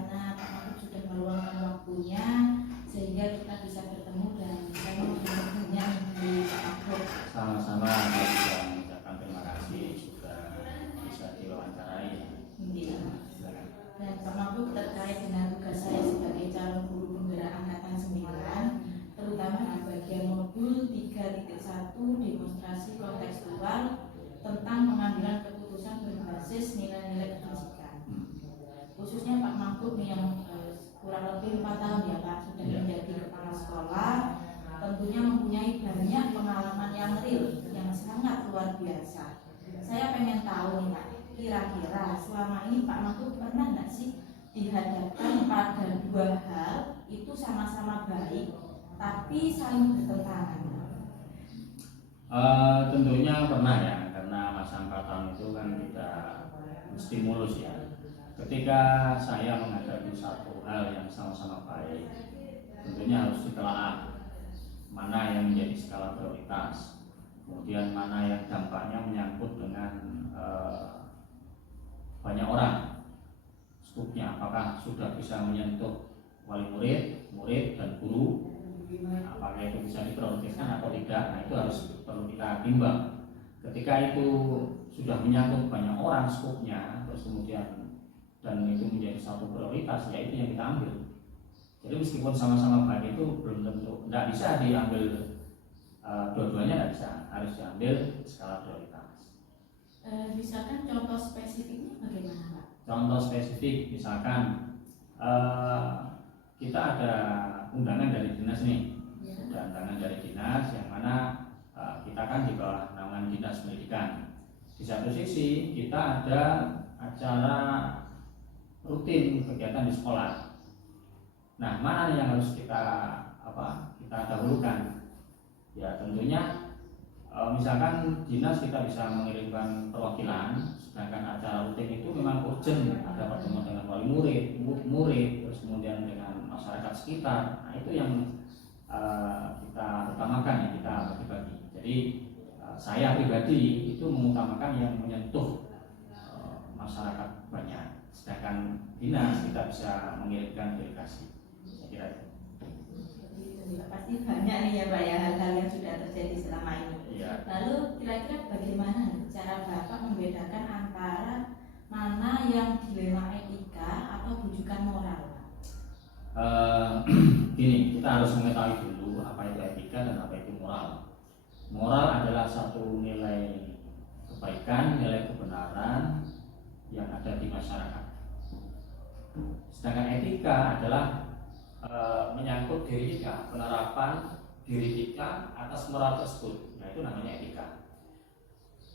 karena Pak Mahfud sudah meluangkan waktunya sehingga kita bisa bertemu dan saya mengucapkannya di Pak Mahfud. Sama-sama, saya juga mengucapkan terima kasih juga bisa diwawancarai. Iya. Dan Pak Mahfud terkait dengan tugas saya sebagai calon guru penggerak angkatan 9, terutama di bagian modul 3.1 demonstrasi kontekstual tentang pengambilan keputusan berbasis nilai-nilai pendidikan. Khususnya Pak Mahfud yang kurang lebih 4 tahun ya Pak sudah menjadi kepala sekolah, tentunya mempunyai banyak pengalaman yang real, yang sangat luar biasa. Saya pengen tahu nih Pak, kira-kira selama ini Pak Mahfud pernah nggak sih dihadapkan pada dua hal itu sama-sama baik tapi saling bertentangan? Tentunya pernah ya, karena masa 4 tahun itu kan kita stimulus ya. Ketika saya menghadapi satu hal yang sama-sama baik, tentunya harus ditelaah mana yang menjadi skala prioritas, kemudian mana yang dampaknya menyangkut dengan banyak orang, skupnya apakah sudah bisa menyentuh wali murid dan guru, apakah itu bisa diprioritaskan atau tidak. Nah itu harus perlu kita timbang. Ketika itu sudah menyangkut banyak orang skupnya, terus kemudian dan itu menjadi satu prioritas, ya itu yang kita ambil. Jadi meskipun sama-sama baik itu belum tentu, tidak bisa diambil dua-duanya, tidak bisa, harus diambil skala prioritas. Misalkan contoh spesifiknya bagaimana Pak? Contoh spesifik misalkan kita ada undangan dari dinas nih, ada undangan dari dinas yang mana kita kan di bawah naungan dinas pendidikan. Di satu sisi kita ada acara rutin kegiatan di sekolah. Nah, mana yang harus kita dahulukan? Ya tentunya misalkan dinas kita bisa mengirimkan perwakilan, sedangkan acara rutin itu memang urgent, ada pertemuan dengan wali murid, terus kemudian dengan masyarakat sekitar. Nah itu yang kita utamakan, ya kita bagi-bagi. Jadi saya pribadi itu mengutamakan yang menyentuh masyarakat banyak, sedangkan dinas kita bisa mengirimkan delegasi. Saya kira itu. Pasti banyak nih ya Pak ya hal-hal yang sudah terjadi selama ini. Ya. Lalu kira-kira bagaimana cara Bapak membedakan antara mana yang dilema etika atau rujukan moral? Gini, kita harus mengetahui dulu apa itu etika dan apa itu moral. Moral adalah satu nilai kebaikan, nilai kebenaran yang ada di masyarakat. Sedangkan etika adalah menyangkut diri kita, penerapan diri kita atas moral tersebut. Nah itu namanya etika.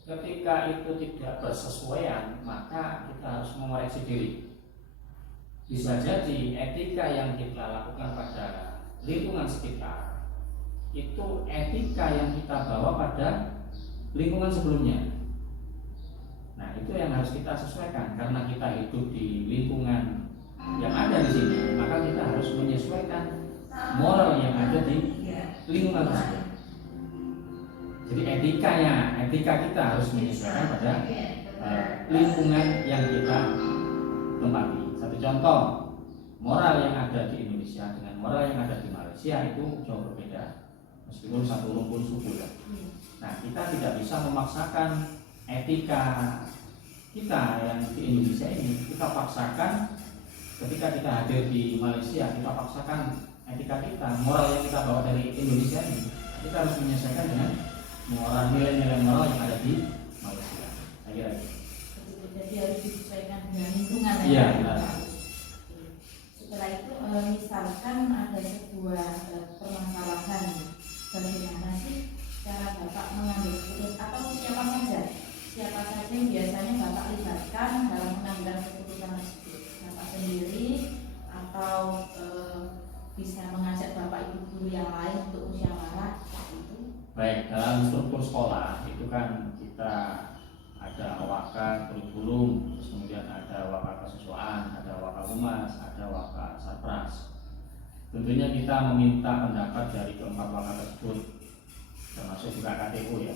Ketika itu tidak bersesuaian, maka kita harus mengoreksi diri. Bisa jadi etika yang kita lakukan pada lingkungan sekitar itu etika yang kita bawa pada lingkungan sebelumnya. Nah itu yang harus kita sesuaikan, karena kita hidup di lingkungan yang ada di sini, maka kita harus menyesuaikan moral yang ada di lingkungan tersebut. Jadi etika kita harus menyesuaikan pada lingkungan yang kita tempati. Satu contoh, moral yang ada di Indonesia dengan moral yang ada di Malaysia itu jauh berbeda, meskipun satu rumpun suku ya. Nah kita tidak bisa memaksakan etika kita yang di Indonesia ini, kita paksakan ketika kita hadir di Malaysia, kita paksakan etika kita, moral yang kita bawa dari Indonesia ini, kita harus menyesuaikan dengan moral, nilai-nilai moral yang ada di Malaysia. Saya kira itu. Jadi harus disesuaikan dengan lingkungan. Iya. Setelah itu misalkan ada sebuah permasalahan, bagaimana sih cara Bapak mengambil keputusan atau siapa saja yang biasanya Bapak libatkan dalam pengambilan keputusan tersebut? Bapak sendiri atau bisa mengajak Bapak Ibu guru yang lain untuk musyawarah seperti itu? Baik, dalam struktur sekolah itu kan kita ada waka kurikulum, terus kemudian ada waka kesiswaan, ada waka humas, ada waka sarpras. Tentunya kita meminta pendapat dari keempat waka tersebut, termasuk juga KTU ya.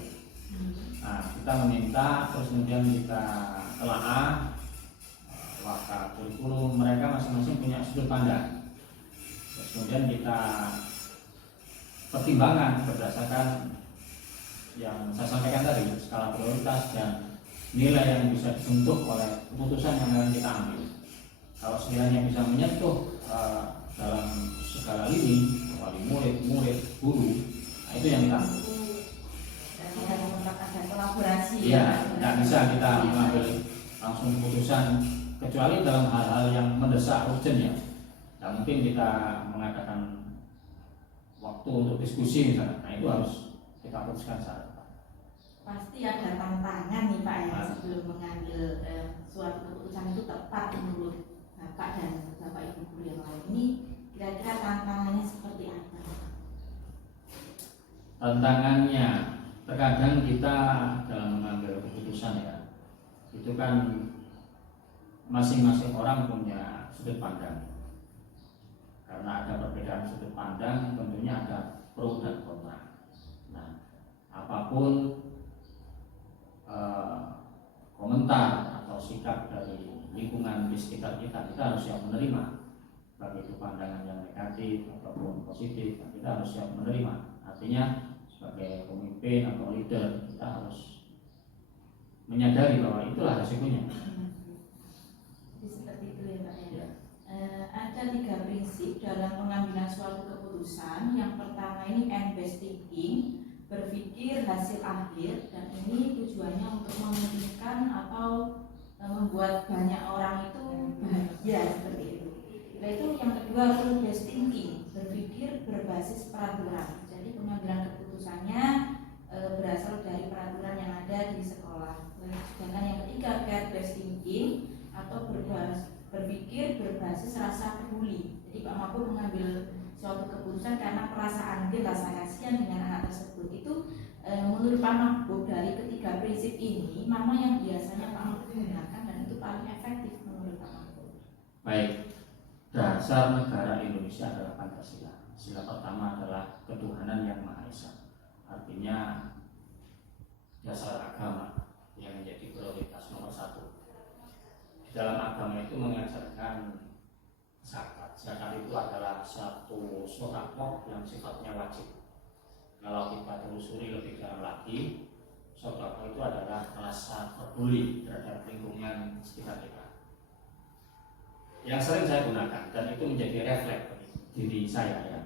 Nah, kita meminta, terus kemudian kita telaah apakah kurikulum mereka masing-masing punya sudut pandang. Terus kemudian kita pertimbangkan berdasarkan yang saya sampaikan tadi, skala prioritas dan nilai yang bisa disentuh oleh keputusan yang akan kita ambil. Kalau sekiranya bisa menyentuh dalam segala lini, wali murid, guru, nah itu yang kita ambil. Berarti harus tetap ada kolaborasi. Iya, tidak bisa kita mengambil langsung keputusan kecuali dalam hal-hal yang mendesak urgent ya. Tidak mungkin kita mengadakan waktu untuk diskusi misalnya. Nah itu harus kita putuskan saat. Pasti ada tantangan nih Pak ya sebelum mengambil suatu keputusan itu tepat menurut Bapak dan Bapak Ibu guru yang lain. Ini kira-kira tantangannya seperti apa? Tantangannya terkadang kita dalam mengambil keputusan ya, itu kan masing-masing orang punya sudut pandang. Karena ada perbedaan sudut pandang, tentunya ada pro dan kontra. Nah, apapun komentar atau sikap dari lingkungan di sekitar kita harus siap menerima. Baik itu pandangan yang negatif ataupun positif, kita harus siap menerima. Artinya sebagai pemimpin atau leader kita harus menyadari bahwa itulah resikonya. Jadi seperti itu ya Pak ya. Ada 3 prinsip dalam pengambilan suatu keputusan. Yang pertama ini end-based thinking, berpikir hasil akhir, dan ini tujuannya untuk memungkinkan atau membuat banyak orang itu bahagia seperti itu. Nah itu yang kedua rule-based thinking, berpikir berbasis peraturan. Jadi pengambilan keputusannya berasal dari peraturan yang ada di sekolah. Sedangkan yang ketiga care-based thinking atau berpikir berbasis rasa peduli. Jadi Pak Mahfud mengambil suatu keputusan karena perasaan dia rasa kasihan dengan anak tersebut. Itu menurut Pak Mahfud dari ketiga prinsip ini mana yang biasanya Pak Mahfud gunakan dan itu paling efektif menurut Pak Mahfud? Baik, dasar negara Indonesia adalah Pancasila. Sila pertama adalah ketuhanan yang Maha Esa. Artinya dasar agama yang menjadi prioritas nomor 1. Di dalam agama itu mengajarkan zakat. Zakat itu adalah satu sedekah yang sifatnya wajib. Kalau kita telusuri lebih dalam lagi, sedekah itu adalah rasa peduli terhadap lingkungan sekitar kita. Yang sering saya gunakan dan itu menjadi refleks diri saya ya.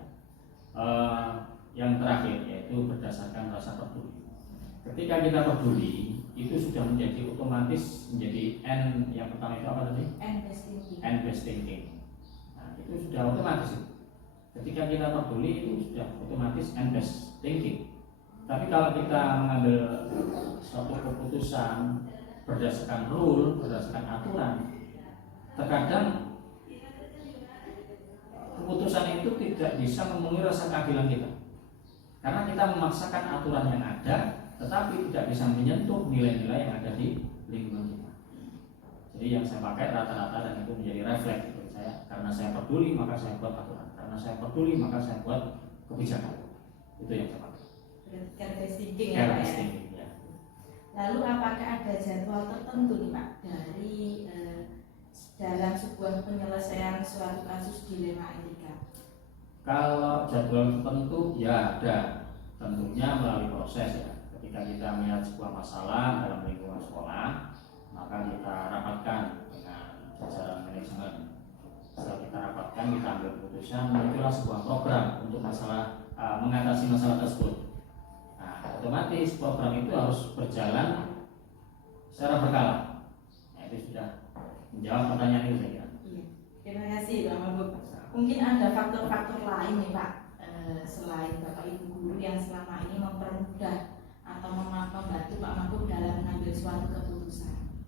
Yang terakhir yaitu berdasarkan rasa peduli. Ketika kita peduli, itu sudah menjadi otomatis menjadi N yang pertama itu apa tadi? End-based thinking. Itu sudah otomatis. Ketika kita peduli itu sudah otomatis end-based thinking. Tapi kalau kita mengambil suatu keputusan berdasarkan rule, berdasarkan aturan, terkadang keputusan itu tidak bisa memenuhi rasa keadilan kita. Karena kita memaksakan aturan yang ada, tetapi tidak bisa menyentuh nilai-nilai yang ada di lingkungan kita. Jadi yang saya pakai rata-rata dan itu menjadi refleks bagi saya. Karena saya peduli maka saya buat aturan. Karena saya peduli maka saya buat kebijakan. Itu yang saya pakai. Care-based thinking ya Pak ya. Lalu apakah ada jadwal tertentu nih Pak dari dalam sebuah penyelesaian suatu kasus dilema etika? Kalau jadwal tertentu ya ada, tentunya melalui proses ya. Ketika kita melihat sebuah masalah dalam lingkungan sekolah, maka kita rapatkan dengan jajaran manajemen. Setelah kita rapatkan, kita ambil keputusan, muncullah sebuah program untuk masalah mengatasi masalah tersebut. Nah, otomatis program itu harus berjalan secara berkala. Nah, itu sudah menjawab pertanyaan itu saya kira. Iya. Terima kasih Pak Mahfud. Mungkin ada faktor-faktor lain nih Pak selain Bapak Ibu guru yang selama ini mempermudah atau membantu Pak Mahfud dalam mengambil suatu keputusan.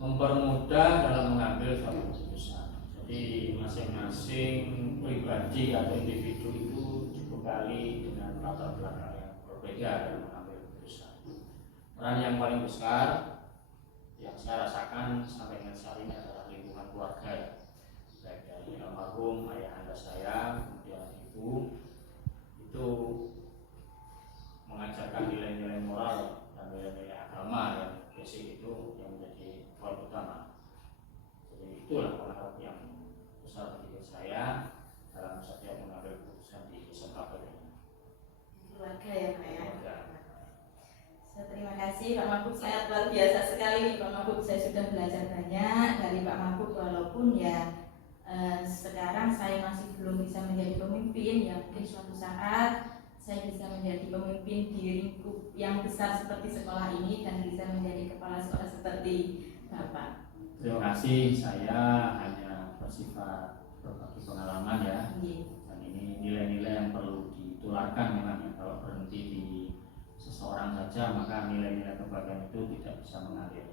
Mempermudah dalam mengambil suatu keputusan. Jadi masing-masing pribadi atau individu itu dibekali dengan latar belakang yang berbeda dalam mengambil keputusan. Peran yang paling besar yang saya rasakan sampai dengan saat ini adalah lingkungan keluarga ya. Baik dari almarhum ayah anda saya, kemudian ibu, itu mengajarkan nilai-nilai moral dan nilai-nilai agama yang basic itu yang menjadi poin utama. kasih Pak Mabuk, sangat luar biasa sekali nih Pak Mabuk. Saya sudah belajar banyak dari Pak Mabuk, walaupun ya sekarang saya masih belum bisa menjadi pemimpin. Ya mungkin suatu saat saya bisa menjadi pemimpin di lingkup yang besar seperti sekolah ini dan bisa menjadi kepala sekolah seperti Bapak. Terima kasih, saya hanya bersifat berbagi pengalaman ya. Dan ini nilai-nilai yang perlu ditularkan memang ya. Kalau berhenti di seseorang saja maka nilai-nilai kebahagiaan itu tidak bisa mengalir.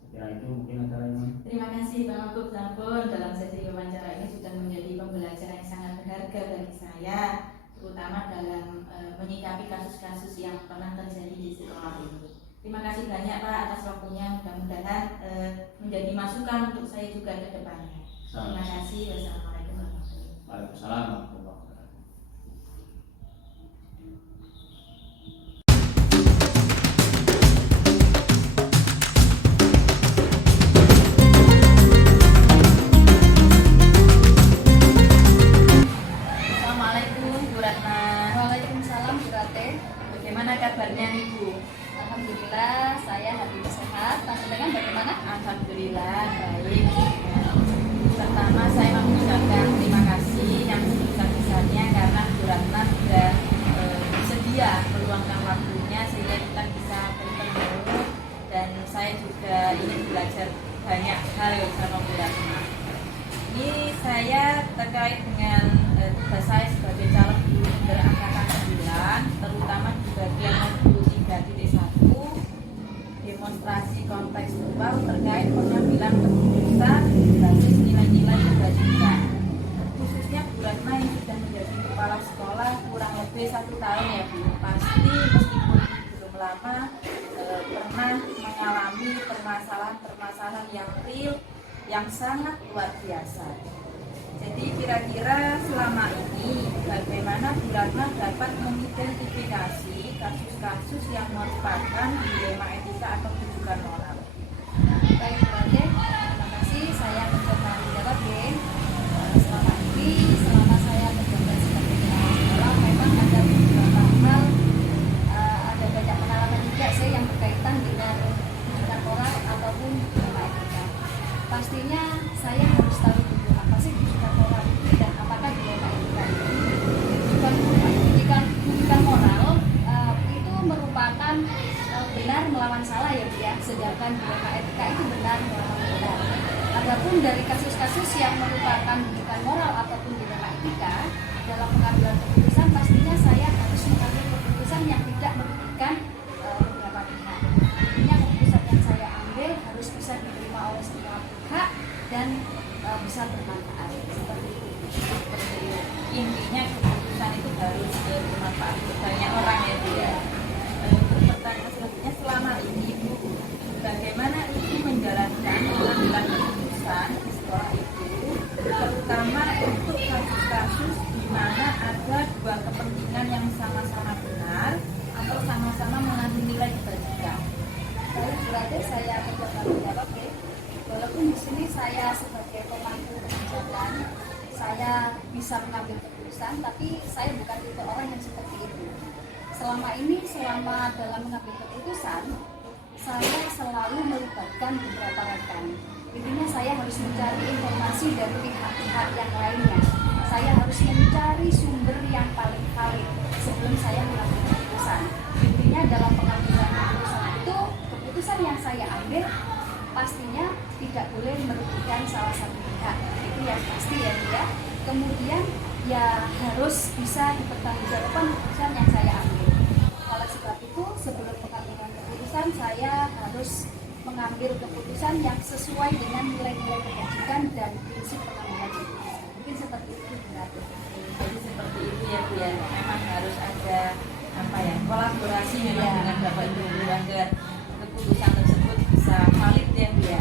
Saya kira itu mungkin ada lagi. Terima kasih Pak Mabuk Sampun, dalam sesi wawancara ini sudah menjadi pembelajaran yang sangat berharga bagi saya, terutama dalam menyikapi kasus-kasus yang pernah terjadi di sekolah ini. Terima kasih banyak Pak atas waktunya, mudah-mudahan menjadi masukan untuk saya juga ke depannya. Terima kasih. Wassalamualaikum warahmatullahi wabarakatuh. Waalaikumsalam warahmatullahi wabarakatuh. Assalamualaikum Bu Ratna. Waalaikumsalam Bu Rate. Bagaimana kabarnya nih Bu? Alhamdulillah saya hari ini sehat. Panjenengan bagaimana? Alhamdulillah baik. Pertama saya mengucapkan terima kasih yang sebesar-besarnya karena Bu Ratna sudah bersedia meluangkan waktunya sehingga kita bisa bertemu, dan saya juga ingin belajar banyak hal sama Bu Ratna. Ini saya terkait dengan tugas saya sebagai calon guru penggerak angkatan 9, terutama di bagian modul 3.1 demonstrasi kontekstual terkait pengambilan keputusan berbasis nilai-nilai kebajikan. Khususnya Bu Ratna yang sudah menjadi kepala sekolah kurang lebih 1 tahun ya Bu, pasti meskipun belum lama pernah mengalami permasalahan-permasalahan yang real, yang sangat luar biasa. Jadi kira-kira selama ini bagaimana Bu Ratna dapat mengidentifikasi kasus-kasus yang merupakan dilema etika atau rujukan moral? Baik Bu Rate, terima kasih. Saya mencoba menjawab ya. Selama ini, selama saya berjabat sebagai kepala sekolah, memang ada beberapa hal, ada banyak pengalaman juga sih yang berkaitan dengan rujukan moral ataupun dilema etika. Pastinya saya harus tahu dulu apa sih rujukan moral itu dan apakah dilema etika itu. Rujukan moral itu merupakan benar melawan salah ya Bu ya, sedangkan dilema etika itu benar melawan benar. Adapun dari kasus-kasus yang merupakan rujukan moral ataupun dilema etika dalam pengambilan keputusan, pastinya saya harus mengambil keputusan yang tidak merugikan beberapa pihak. Intinya keputusan yang saya ambil harus bisa diterima oleh semua pihak dan bisa bermanfaat seperti itu. Intinya keputusan itu harus bermanfaat untuk banyak orang ya Bu ya. Pertanyaan selanjutnya, selama ini Bu, bagaimana Ibu menjalankan pengambilan keputusan di sekolah itu, terutama untuk kasus-kasus di mana ada dua kepentingan yang sama-sama benar atau sama-sama mengandung nilai kebajikan? Baik Bu Rate, saya mencoba menjawab ya. Walaupun di sini saya sebagai pemangku kebijakan, saya bisa mengambil keputusan, tapi saya bukan tipe orang yang seperti itu. Selama ini, selama dalam mengambil keputusan, saya selalu melibatkan beberapa rekan. Intinya saya harus mencari informasi dari pihak-pihak yang lainnya. Saya harus mencari sumber yang paling valid sebelum saya mengambil keputusan. Intinya dalam pengambilan keputusan itu, keputusan yang saya ambil pastinya tidak boleh merugikan salah satu pihak. Itu yang pasti ya dia. Kemudian ya harus bisa dipertanggungjawabkan keputusan yang saya ambil. Oleh sebab itu, sebelum pengambilan keputusan, saya harus mengambil keputusan yang sesuai dengan nilai-nilai kebajikan dan prinsip pengambilan keputusan. Mungkin seperti itu berarti. Jadi seperti itu ya Bu ya. Memang harus ada kolaborasi memang dengan Bapak Ibu agar keputusan tersebut bisa valid ya Bu ya.